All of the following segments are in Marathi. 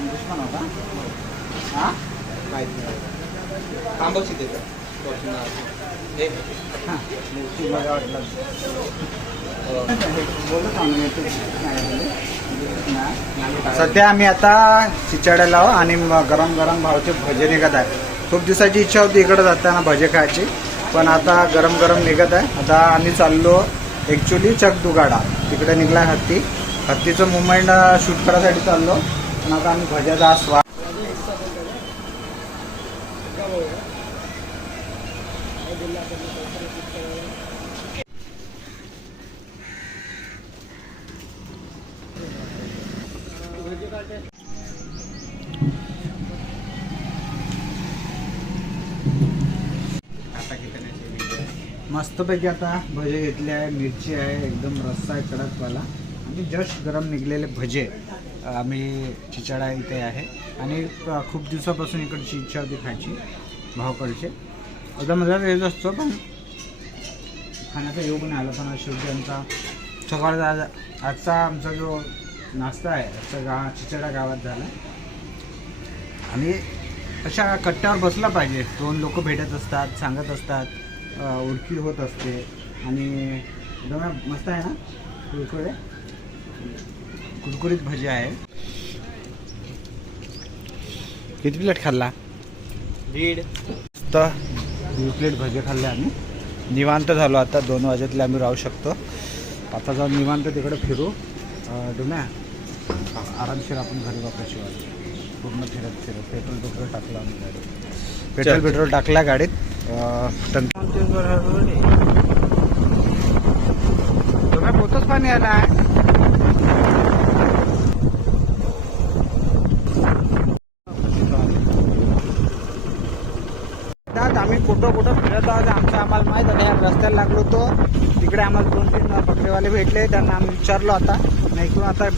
दुश्मन होता. हा? थांबवशी देतो हे. मला वाटलं हो. सध्या आम्ही आता चिचाड्याला आणि गरम गरम भावचे भजे निघत आहे खूप दिवसाची इच्छा होती इकडे जाताना भजे खायची. पण आता गरम गरम निघत आहे. आता आम्ही चाललो ॲक्च्युली चकदुगाडा तिकडे निघला हत्ती. हत्तीचं मुवमेंट शूट करायसाठी चाललो. पण आता आम्ही भज्याचा स्वाद आता मस्तपैकी आता भजे घेतले आहे मिरची आहे एकदम रस्सा आहे कडकवाला. आणि जस्ट गरम निघलेले भजे आम्ही चिचडा इथे आहे. आणि खूप दिवसापासून इकडची इच्छा होती खायची भावकडचे एकदम मजा येत असतो पण खाण्याचा योग नाही आला पण शेवटी आमचा सकाळचा आज आजचा आमचा जो नाश्ता आहे आजचा गा चिचडा गावात झाला. आणि अशा कट्ट्यावर बसला पाहिजे. दोन लोक भेटत असतात सांगत असतात. ओळखी होत असते. आणि एकदम मस्त आहे ना? कुरकुरे? कुरकुरीत भजी आहे. किती प्लेट खाल्ला? दीड. तर दीड प्लेट भजे खाल्ले आम्ही. निवांत झालो आता. दोन वाजेतले आम्ही राहू शकतो. आता जाऊन निवांत तिकडे फिरू. डुम्या आरामशीर आपण घरी वापस शिवाय पूर्ण फिरत फिरत पेट्रोल पेट्रोल टाकलं आम्ही गाडीत. पेट्रोल पेट्रोल टाकला गाडीत. अ, पोतच पाणी आला आहे आम्ही कुठं कुठं फिरत आहोत आमचं आम्हाला माहीत आहे रस्त्याला लागलो होतो. तिकडे आम्हाला दोन तीन बकरीवाले भेटले त्यांना आम्ही विचारलो आता. नाही किंवा आता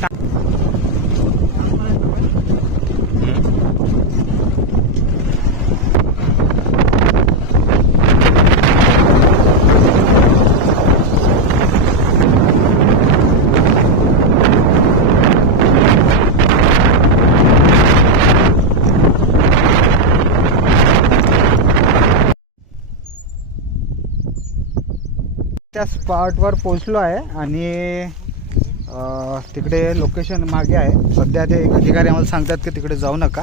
त्या स्पॉटवर पोचलो आहे आणि तिकडे लोकेशन मागे आहे. सध्या ते एक अधिकारी आम्हाला सांगतात की तिकडे जाऊ नका.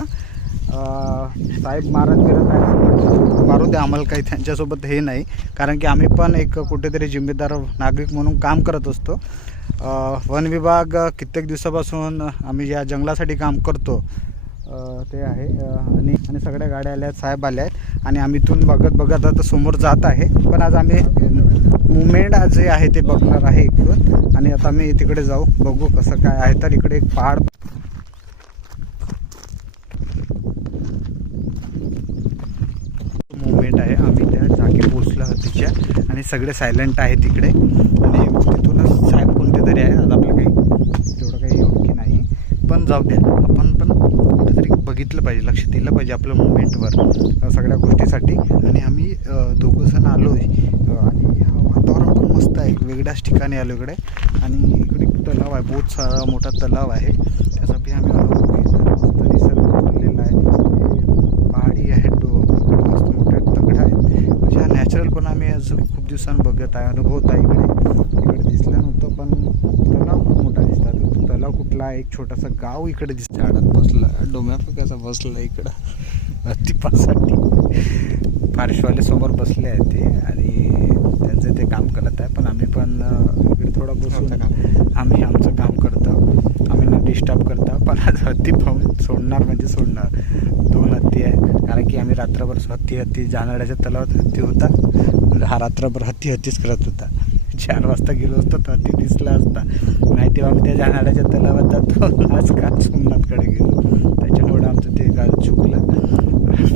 साहेब मारत फिरत आहे मारू द्या आम्हाला काही त्यांच्यासोबत हे नाही. कारण की आम्ही पण एक कुठेतरी जिम्मेदार नागरिक म्हणून काम करत असतो. वन विभाग कित्येक दिवसापासून आम्ही या जंगलासाठी काम करतो. ते आहे. आणि आणि सगळ्या गाड्या आल्या आहेत साहेब आल्या आहेत. आणि आम्ही इथून बघत बघत आता समोर जात आहे. पण आज आम्ही मुवमेंट जे आहे ते बघणार आहे इकडून. आणि आता मी तिकडे जाऊ बघू कसं काय आहे. तर इकडे एक पहाड मुवमेंट आहे. आम्ही त्या जागी पोचलो तिच्या. आणि सगळे सायलेंट आहे तिकडे. आणि तिथूनच साहेब कोणते तरी आहे. आता आपलं काही तेवढं काही योग्य नाही. पण जाऊ द्या. आपण पण कुठेतरी बघितलं पाहिजे. लक्ष दिलं पाहिजे आपल्या मुवमेंटवर सगळ्या गोष्टीसाठी. आणि आम्ही दोघं जण आलो आहे आणि मस्त आहे. एक वेगळ्याच ठिकाणी आलो इकडे. आणि इकडे तलाव आहे. बहुत सारा मोठा तलाव आहे. त्यासाठी आम्ही आलो. मस्त निसर्ग बनलेला आहे. पहाडी आहे डो इकडे मस्त मोठे दगड आहेत. म्हणजे हा नॅचरल पण आम्ही आज खूप दिवसांनी बघत आहे अनुभवत आहे इकडे. इकडे दिसलं नव्हतं पण तलाव खूप मोठा दिसतात. तलाव कुठला आहे? एक छोटासा गाव इकडे दिसतं झाडात बसला डोम्या कसा बसला इकडं? हत्तीपासाठी फारशवाले समोर बसले आहेत ते. आणि त्यांचं ते काम करत आहे पण आम्ही पण अं, इकडे थोडं बसून आम्ही आमचं काम करतो. आम्ही न डिस्टर्ब करतो. पण आज हत्ती पाहून सोडणार म्हणजे सोडणार. दोन हत्ती आहे कारण की आम्ही रात्रभर हत्ती हत्ती जाणाऱ्याच्या तलावात हत्ती होता. म्हणजे हा रात्रभर हत्ती हत्तीच करत होता. चार वाजता गेलो असतो तर हत्ती दिसला असता. नाही तेव्हा आम्ही त्या जाणाऱ्याच्या तलावात जातो. आज काल सोमनाथकडे गेलो. त्याच्यामुळे आमचं ते काल चुकलं.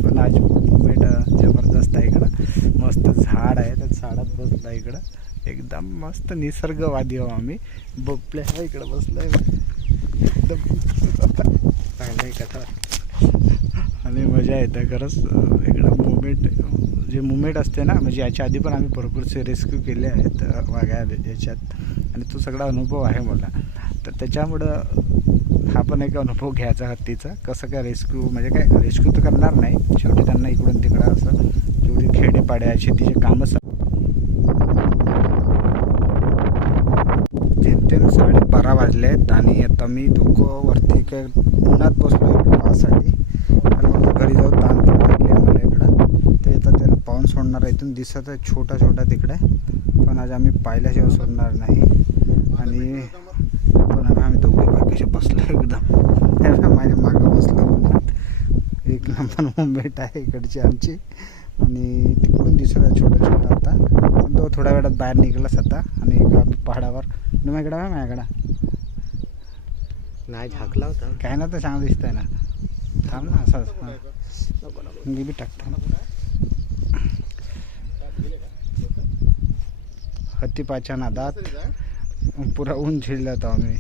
पण आज मुवमेंट जबरदस्त आहे इकडं. मस्त झाड आहे. त्या झाडात बसला इकडं. एकदम मस्त निसर्गवादी आहो आम्ही. बपल्या हा इकडं बसलाय. एकदम चांगलं आहे कथा. आणि मजा येते खरंच. इकडं मुवमेंट जे मुवमेंट असते ना म्हणजे याच्या आधी पण आम्ही भरपूरसे रेस्क्यू केले आहेत वाघ्या याच्यात. आणि तो सगळा अनुभव आहे मला. तर त्याच्यामुळं हा पण एक अनुभव घ्यायचा हत्तीचा. कसं काय रेस्क्यू म्हणजे काय रेस्क्यू तर करणार नाही. शेवटी त्यांना इकडून तिकडं असं जेवढी खेडेपाड्या शेतीचे कामं सा- जेमतेम साडेबारा वाजले आहेत आणि आता मी दोघं वरती काय उन्हात बसलो आहे आणि मग घरी जाऊ ताण पण लागले आम्हाला इकडं. ते आता त्याला पाहून सोडणार आहे. इथून दिसत आहे छोटा छोटा तिकडे. पण आज आम्ही पाहिल्याशिवाय सोडणार नाही. आणि पण आम्ही दोघे बाकीशी बसलो एकदम. माझ्या मागं बसलो उन्हात. एक नंबर मुंबईट आहे इकडची आमची. आणि तिकडून दिसत आहे छोटा छोटा आता. पण तो थोड्या वेळात बाहेर निघालाच आता आणि पहाडावर. माझ्याकडं आहे माझ्याकडं. नाही झाकला होता. काय ना तर चांगलं दिसतंय ना. थांब ना असं हां. मी बी टाकतो. हत्ती पाच्या नादात पुरा ऊन झेलला होता आम्ही.